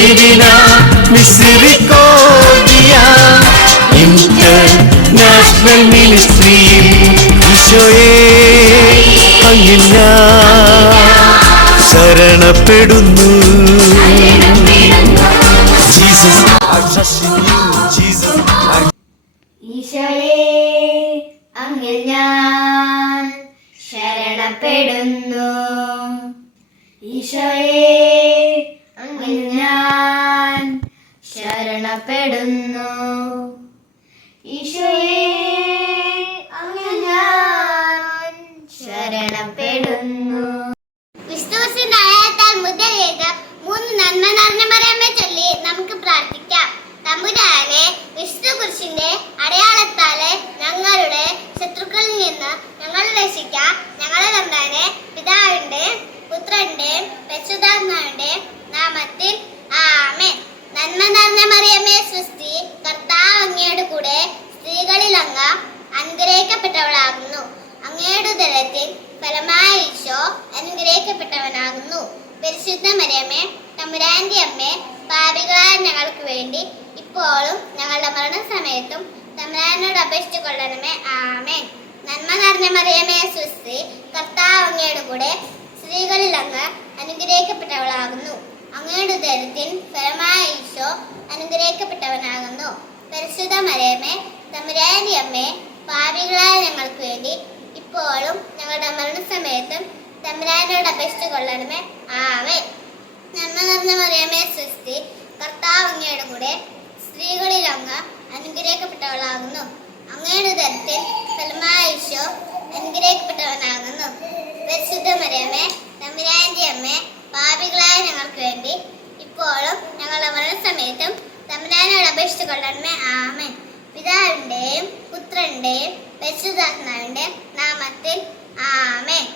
ഇരിന മിശ്രിക്കോഗിയ international ministry ഈശോയേ അങ്ങില്ല ശരണപ്പെടുന്നു. ഞാൻ ശരണപ്പെടുന്നു. ഈശോയേ ശരണപ്പെടുന്നു ഈശോയെ അങ്ങ് ഞാൻ ശരണപ്പെടുന്നു. ക്രിസ്തുവിന്റെ അയത്താൽ മുതലേത് മൂന്ന് നന്മ നിറഞ്ഞ മറിയമ്മെ ചൊല്ലി നമുക്ക് പ്രാർത്ഥിക്കാം. തമ്പുരാനെ വിഷ്ണു കുരിശിന്റെ അടയാളത്താലെ ഞങ്ങളുടെ ശത്രുക്കളിൽ നിന്ന് ഞങ്ങളെ രക്ഷിക്കാം ഞങ്ങളെ തമ്പാനെ പിതാവിന്റെ പുത്രന്റെ പരിശുദ്ധാത്മാവിന്റെ നാമത്തിൽ ആമേൻ നന്മ നിറഞ്ഞ മറിയമ്മേ സൃഷ്ടി കർത്താവ് അങ്ങയുടെ കൂടെ സ്ത്രീകളിൽ അങ്ങ് അനുഗ്രഹിക്കപ്പെട്ടവളാകുന്നു ഉദരത്തിൽ ഫലമായ ഈശോ അനുഗ്രഹിക്കപ്പെട്ടവനാകുന്നു. പരിശുദ്ധ മരിയമ്മേ തമ്പുരാന്റെ അമ്മേ പാപികളായ ഞങ്ങൾക്ക് വേണ്ടി ഇപ്പോഴും ഞങ്ങളുടെ മരണസമയത്തും തമ്പുരാനോട് അപേക്ഷിച്ചു കൊള്ളണമേ. ആമേൻ. നന്മ നിറഞ്ഞ മറിയമേ സുസ്ത്രീ കർത്താവ് അങ്ങയുടെ കൂടെ സ്ത്രീകളിൽ അങ്ങ് അനുഗ്രഹിക്കപ്പെട്ടവളാകുന്നു. അങ്ങയുടെ ഉദരത്തിൽ ഫലമായ ഈശോ അനുഗ്രഹിക്കപ്പെട്ടവനാകുന്നു. പരിശുദ്ധ മറിയമേ തമ്പുരാന്റെ അമ്മേ പാപികളായ ഞങ്ങൾക്ക് വേണ്ടി ഇപ്പോഴും ഞങ്ങളുടെ മരണസമയത്തും തമ്പുരാനോട് അപേക്ഷിച്ചു കൊള്ളണമേ. ആമേ നന്മ നിറഞ്ഞ മറിയമേ സൃഷ്ടി. കർത്താവ് അങ്ങയുടെ കൂടെ സ്ത്രീകളിൽ അങ്ങ് അനുഗ്രഹിക്കപ്പെട്ടവളാകുന്നു. അങ്ങയുടെ ഉദരത്തിൽ ഫലമായ ഈശോ അനുഗ്രഹിക്കപ്പെട്ടവനാകുന്നു. പരിശുദ്ധ മറിയമേ തമ്പുരാന്റെ അമ്മേ പാപികളായ ഞങ്ങൾക്ക് വേണ്ടി ഇപ്പോഴും ഞങ്ങളുടെ മരണസമയത്തും തമ്പുരാനോട് അപേക്ഷിച്ചു കൊള്ളണമേ. ആമേ പിതാവിന്റെയും പുത്രന്റെയും പരിശുദ്ധാത്മാവിന്റെ നാമത്തിൽ ആമേൻ.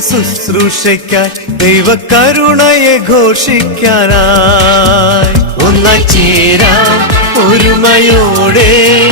ശുശ്രൂഷയ്ക്കാൻ ദൈവ കരുണയെ കാലഘട്ടത്തിലെ ഘോഷിക്കാനായി. ഒന്നായി ചേരാം ഒരുമയോടെ.